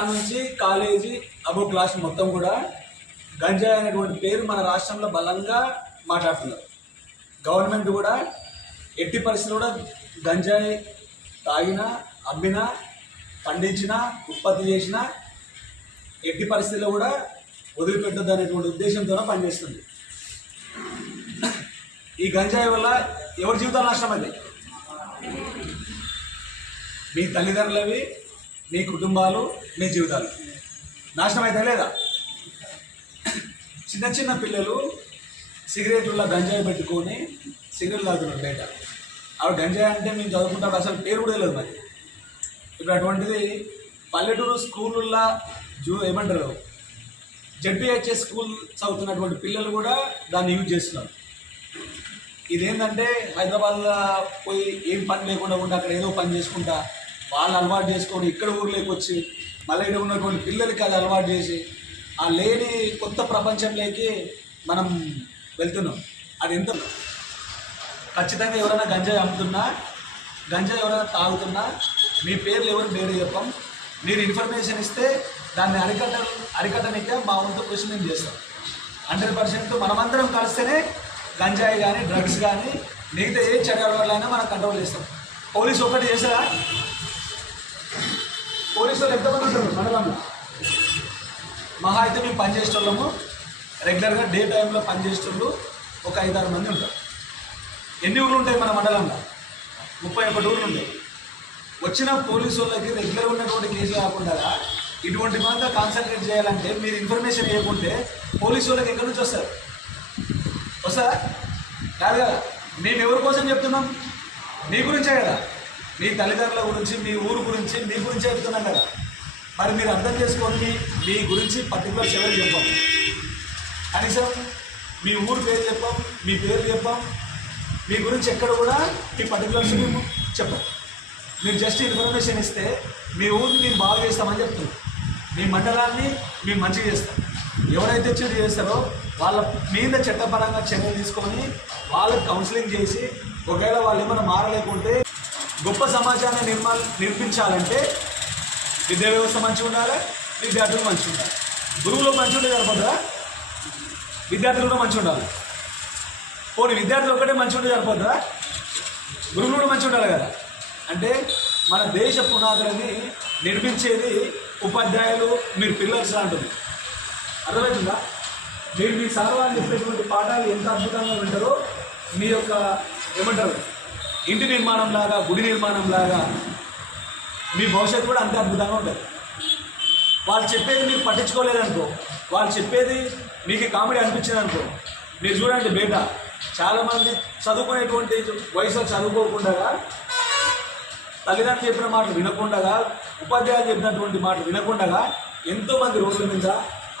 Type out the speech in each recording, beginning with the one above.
కాడ నుంచి కాలేజీ అబో క్లాస్ మొత్తం కూడా గంజాయి అనేటువంటి పేరు మన రాష్ట్రంలో బలంగా మాట్లాడుతున్నారు. గవర్నమెంట్ కూడా ఎట్టి పరిస్థితుల్లో కూడా గంజాయి తాగినా, అమ్మినా, పండించినా, ఉత్పత్తి చేసినా ఎట్టి పరిస్థితుల్లో కూడా వదిలిపెట్టద్దు అనేటువంటి ఉద్దేశంతోనే పనిచేస్తుంది. ఈ గంజాయి వల్ల ఎవరి జీవితాలు నాశనం అవుతాయి? మీ తల్లిదండ్రులవి, మీ కుటుంబాలు, మీ జీవితాలు నాశనం అయితే లేదా? చిన్న చిన్న పిల్లలు సిగరెట్లలో గంజాయి పెట్టుకొని సిగరెట్లు తాగుతున్నారు బయట. అవి గంజాయి అంటే మేము చదువుకుంటాడు అసలు పేరు కూడా తెలియదు మరి. ఇప్పుడు అటువంటిది పల్లెటూరు స్కూళ్ళల్లో ఏమంటారు జడ్పీహెచ్ఎస్ స్కూల్ చదువుతున్నటువంటి పిల్లలు కూడా దాన్ని యూజ్ చేస్తున్నారు. ఇదేంటంటే హైదరాబాద్లో పోయి ఏం పని లేకుండా ఉండి అక్కడ ఏదో పని చేసుకుంటా వాళ్ళు అలవాటు చేసుకొని ఇక్కడ ఊర్లోకి వచ్చి మళ్ళీ ఇక్కడ ఉన్నటువంటి పిల్లలకి అది అలవాటు చేసి ఆ లేని కొత్త ప్రపంచంలోకి మనం వెళ్తున్నాం. అది ఎంత ఖచ్చితంగా ఎవరైనా గంజాయి అమ్ముతున్నా, గంజాయి ఎవరైనా తాగుతున్నా మీ పేర్లు ఎవరు పేరు చెప్పం. మీరు ఇన్ఫర్మేషన్ ఇస్తే దాన్ని అరికట్టనికే మా వంతు కృషి మేము చేస్తాం. 100% మనమందరం కలిస్తేనే గంజాయి కానీ డ్రగ్స్ కానీ మిగతా ఏ చెడు అలవాట్లైనా మనం కంట్రోల్ చేస్తాం. పోలీసు ఒకటి చేసారా? పోలీసు వాళ్ళు ఎంతమంది ఉంటారు మండలంలో? మహా అయితే మేము పనిచేసేటోళ్ళము రెగ్యులర్గా డే టైంలో పనిచేసేటోళ్ళు ఒక 5-6 మంది ఉంటారు. ఎన్ని ఊళ్ళు ఉంటాయి మన మండలంలో? 31 ఊళ్ళు ఉంటాయి. వచ్చిన పోలీసు వాళ్ళకి రెగ్యులర్గా ఉన్నటువంటి కేసులు కాకుండా ఇటువంటి మంది కాన్సన్ట్రేట్ చేయాలంటే మీరు ఇన్ఫర్మేషన్ ఇవ్వకుంటే పోలీసు వాళ్ళకి ఎక్కడి నుంచి వస్తారు? వస్తారా? కాదు కదా. మేము ఎవరి కోసం చెప్తున్నాం? మీ గురించే కదా. మీ తల్లిదండ్రుల గురించి, మీ ఊరు గురించి, మీ గురించే చెప్తున్నాం కదా. మరి మీరు అర్థం చేసుకొని మీ గురించి పర్టికులర్స్ ఎవరు చెప్పాం. కనీసం మీ ఊరు పేరు చెప్పాం, మీ పేరు చెప్పాం, మీ గురించి ఎక్కడ కూడా మీ పర్టికులర్స్ మేము చెప్పాం. మీరు జస్ట్ ఇన్ఫర్మేషన్ ఇస్తే మీ ఊరిని మేము బాగా చేస్తామని చెప్తున్నాం. మీ మండలాన్ని మేము మంచిగా చేస్తాం. ఎవరైతే చెడు చేస్తారో వాళ్ళ మీద చట్టపరంగా చర్యలు తీసుకొని వాళ్ళకి కౌన్సిలింగ్ చేసి ఒకవేళ వాళ్ళు ఏమైనా మారలేకుంటే గొప్ప సమాజాన్ని నిర్మించాలంటే విద్యా వ్యవస్థ మంచిగా ఉండాలి, విద్యార్థులు మంచిగా ఉండాలి. గురువులు మంచిగా ఉంటే సరిపోతుందా? విద్యార్థులు కూడా మంచిగా ఉండాలి. పోనీ విద్యార్థులు ఒక్కటే మంచిగా ఉంటే సరిపోతుందా? గురువులు కూడా మంచిగా ఉండాలి కదా. అంటే మన దేశ పునాదులని నిర్మించేది ఉపాధ్యాయులు, మీరు పిల్లర్స్ లాంటిది. అర్థమవుతుందా? మీరు మీ సార్ వాళ్ళు చెప్పేటువంటి పాఠాలు ఎంత అద్భుతంగా వింటారో మీ యొక్క ఏమంటారు ఇంటి నిర్మాణం లాగా, గుడి నిర్మాణం లాగా మీ భవిష్యత్తు కూడా అంతే అద్భుతంగా ఉంటుంది. వాళ్ళు చెప్పేది మీరు పట్టించుకోలేదనుకో, వాళ్ళు చెప్పేది మీకు కామెడీ అనిపించింది అనుకో, మీరు చూడండి బయట చాలామంది చదువుకునేటువంటి వయసులో చదువుకోకుండా తల్లిదండ్రులు చెప్పిన మాటలు వినకుండా, ఉపాధ్యాయులు చెప్పినటువంటి మాటలు వినకుండా ఎంతోమంది రోడ్ల మీద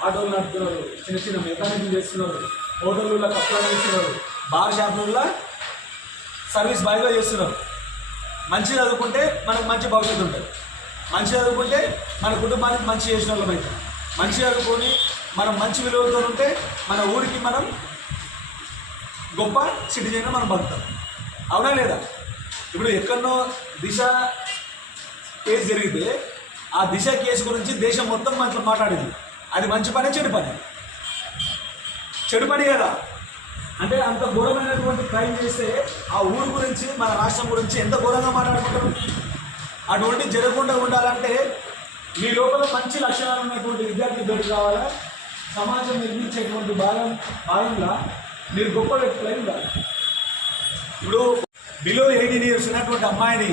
ఆటోలు నడుపుతున్నారు, చిన్న చిన్న మెకానిక్లు చేస్తున్నారు, హోటళ్ళలో కప్పలు చేస్తున్నారు, బార్ షాపులలో సర్వీస్ బాయ్గా చేస్తున్నారు. మంచి చదువుకుంటే మనకు మంచి భవిష్యత్తు ఉంటుంది. మంచి చదువుకుంటే మన కుటుంబానికి మంచి చేసిన వాళ్ళం అవుతాం. మంచి చదువుకొని మనం మంచి విలువలతో ఉంటే మన ఊరికి మనం గొప్ప సిటిజన్గా మనం బతుకుతాం. అవునా లేదా? ఇప్పుడు ఎక్కడనో దిశ కేసు జరిగితే ఆ దిశ కేసు గురించి దేశం మొత్తం మనతో మాట్లాడింది. అది మంచి పని, చెడు పని? చెడు పని కదా. అంటే అంత ఘోరమైనటువంటి క్రైమ్ చేస్తే ఆ ఊరు గురించి, మన రాష్ట్రం గురించి ఎంత ఘోరంగా మాట్లాడుకుంటారు. అటువంటి జరగకుండా ఉండాలంటే మీ లోపల మంచి లక్షణాలు ఉన్నటువంటి విద్యార్థి బయట కావాలా. సమాజం నిర్మించేటువంటి భాగంగా మీరు గొప్ప వ్యక్తులై ఉండాలి. ఇప్పుడు బిలో 18 years ఉన్నటువంటి అమ్మాయిని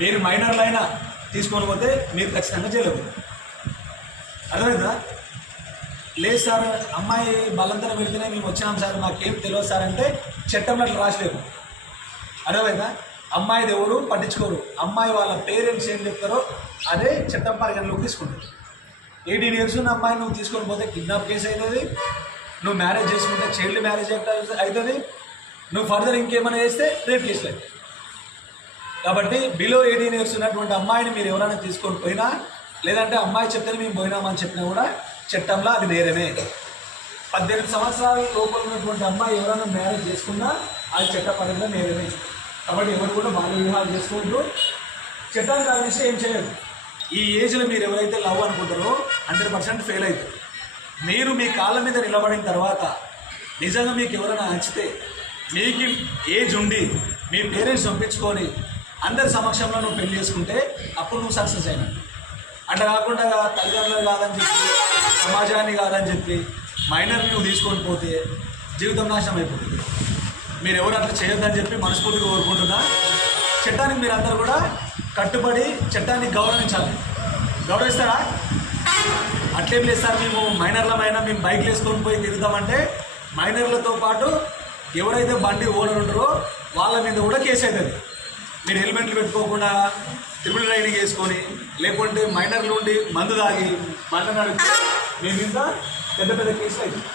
మీరు మైనర్లైనా తీసుకొని పోతే మీరు ఖచ్చితంగా చేయలేరు. అర్థమైందా? లేదు సార్, అమ్మాయి బలంతరం పెడితేనే మేము వచ్చినాం సార్, మాకేం తెలియదు సార్ అంటే చట్టంలో అట్లా రాసలేరు. అర్థమైందా? అమ్మాయిది ఎవరు పట్టించుకోరు. అమ్మాయి వాళ్ళ పేరెంట్స్ ఏం చెప్తారో అదే చట్టం పరిగణలోకి తీసుకుంటారు. 18 years ఉన్న అమ్మాయి నువ్వు తీసుకొని పోతే కిడ్నాప్ కేసు అవుతుంది, నువ్వు మ్యారేజ్ చేసుకుంటే చైల్డ్ మ్యారేజ్ అవుతుంది, నువ్వు ఫర్దర్ ఇంకేమైనా చేస్తే రేప్ కేసులు అవుతాయి. కాబట్టి బిలో 18 years ఉన్నటువంటి అమ్మాయిని మీరు ఎవరైనా తీసుకొని పోయినా, లేదంటే అమ్మాయి చెప్తే మేము పోయినామని చెప్పినా కూడా చట్టంలో అది నేరమే. 18 సంవత్సరాల లోపల ఉన్నటువంటి అమ్మాయి ఎవరైనా మ్యారేజ్ చేసుకున్నా అది చట్టపరంగా నేరమే. కాబట్టి ఎవరు కూడా బాల్య వివాహాలు చేసుకుంటూ చట్టాన్ని కావిస్తే ఏం చేయలేదు. ఈ ఏజ్లో మీరు ఎవరైతే లవ్ అనుకుంటారో 100% ఫెయిల్ అవుతారు. మీరు మీ కాళ్ళ మీద నిలబడిన తర్వాత నిజంగా మీకు ఎవరైనా నచ్చితే మీకు ఏజ్ ఉండి మీ పేరెంట్స్ పంపించుకొని అందరి సమక్షంలో నువ్వు పెళ్లి చేసుకుంటే అప్పుడు నువ్వు సక్సెస్ అయినట్టు. అట్లా కాకుండా తల్లిదండ్రులు కాదని చెప్పి సమాజాన్ని కాదని చెప్పి మైనర్ని నువ్వు తీసుకొని పోతే జీవితం నాశనం అయిపోతుంది. మీరు ఎవరు అట్లా చేయొద్దని చెప్పి మనస్ఫూర్తిగా కోరుకుంటున్నా. చట్టానికి మీరందరూ కూడా కట్టుబడి చట్టాన్ని గౌరవించాలి. గౌరవిస్తారా? అట్లేం లేదు సార్, మేము మైనర్లమైనా మేము బైక్లు వేసుకొని పోయి తిరుగుతామంటే మైనర్లతో పాటు ఎవరైతే బండి ఓనర్ ఉంటారో వాళ్ళ మీద కూడా కేసు అవుతుంది. మీరు హెల్మెట్లు పెట్టుకోకుండా ట్రిపుల్ రైడింగ్ వేసుకొని లేకుంటే మైనర్లు ఉండి మందు తాగి మళ్ళీ నడిపితే మీ మీద పెద్ద పెద్ద కేసులు అవుతుంది.